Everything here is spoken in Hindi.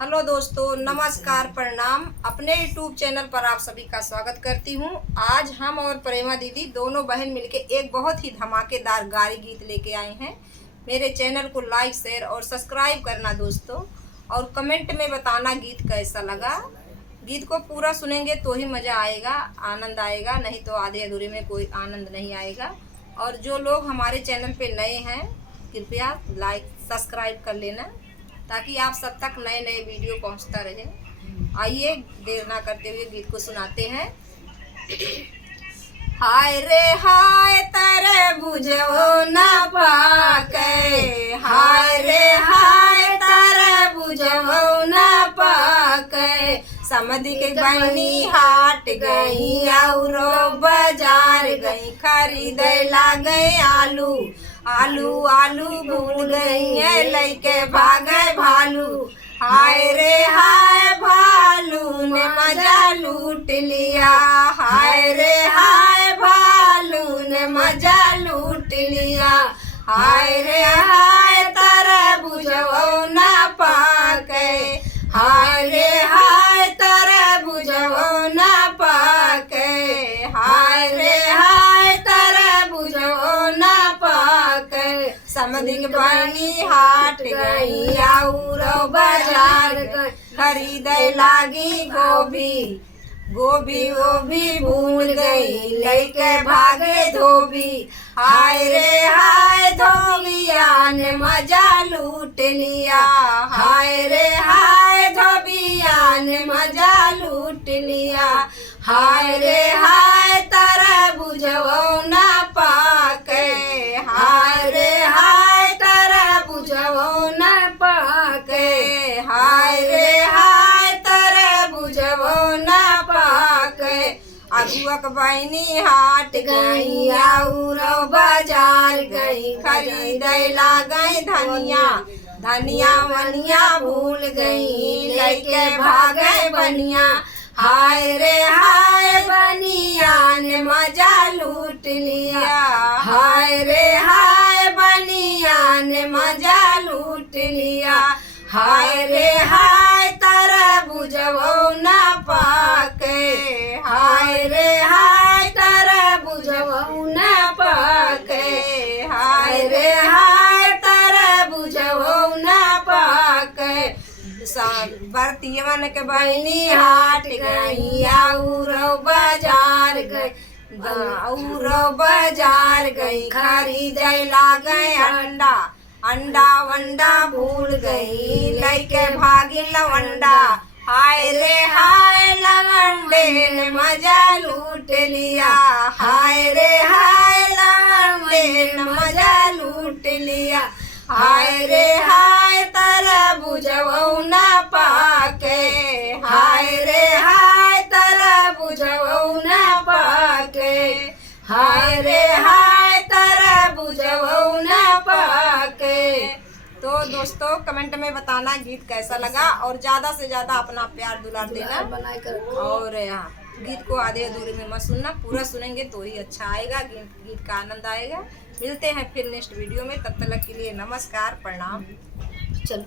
हेलो दोस्तों, नमस्कार, प्रणाम। अपने यूट्यूब चैनल पर आप सभी का स्वागत करती हूं। आज हम और प्रेमा दीदी दोनों बहन मिलके एक बहुत ही धमाकेदार गारी गीत लेके आई हैं। मेरे चैनल को लाइक, शेयर और सब्सक्राइब करना दोस्तों, और कमेंट में बताना गीत कैसा लगा। गीत को पूरा सुनेंगे तो ही मज़ा आएगा, आनंद आएगा, नहीं तो आधे अधूरे में कोई आनंद नहीं आएगा। और जो लोग हमारे चैनल पे नए हैं, कृपया लाइक सब्सक्राइब कर लेना ताकि आप सब तक नए नए वीडियो पहुंचता रहे। आइए देर ना करते हुए गीत को सुनाते हैं। हाय रे हाय तारे बुझो ना पाके, हाय रे हाय तारे बुझो ना पाके। समधी के बहनी हाट गई और बाजार गई, खरीदे लागे आलू आलू आलू भूल गई है लइके भागे भालू। हाय रे हाय भालू ने मजा लूट लिया, हाय रे हाय भालू ने मजा लूट लिया। हाय रे हाय तारा बुझो ना पाके, हाय रे हाय तारा बुझो ना पाके, हाय रे हाय तारा बुझो ना पाके। समधी के बहनी हाट गई और बाजार गई, खरीदे लागी गोभी गोभी वो भी भूल गई लइके भागे धोबी। हाय रे हाय धोबिया ने मजा लूट लिया, हाय रे हाय धोबिया ने मजा लूट लिया। हाय रे हाय तारा बुझो ना पाके, हाय रे हाय तारा बुझो ना पाके, हाय रे हाय तारा बुझो ना पाके। अगुअक बहनी हाट गई और बाजार गई, खरीदे लागई धनिया धनिया वनिया भूल गई लइके भागे बनिया। हाय रे हाय बनिया ने मजा लूट लिया, हाय रे हाय बनिया ने मजा लूट लिया। हाय रे हाय तारा बुझो ना पाके, हाय रे हाय तारा बुझो ना पाके, हाय रे हाय तारा बुझो ना पाके। बरतियवन के बहनी हाट गई और बाजार गई और बाजार गई, खरीदे लागे अंडा अंडा वंडा भूल गई लइके भागी लवंडा। हाय रे हाय लवंडे ने मजा लूट लिया, हाय रे हाय लवंडे ने मजा लूट लिया। हाय रे हाय तारा बुझो ना पाके, हाय रे हाय तारा बुझो ना पाके, हाय रे हाय तारा बुझो ना पाके। तो दोस्तों कमेंट में बताना गीत कैसा लगा, और ज़्यादा से ज़्यादा अपना प्यार दुलार देना। और गीत को आधे अधूरे में मत सुनना, पूरा सुनेंगे तो ही अच्छा आएगा, गीत का आनंद आएगा। मिलते हैं फिर नेक्स्ट वीडियो में, तब तक के लिए नमस्कार, प्रणाम। चल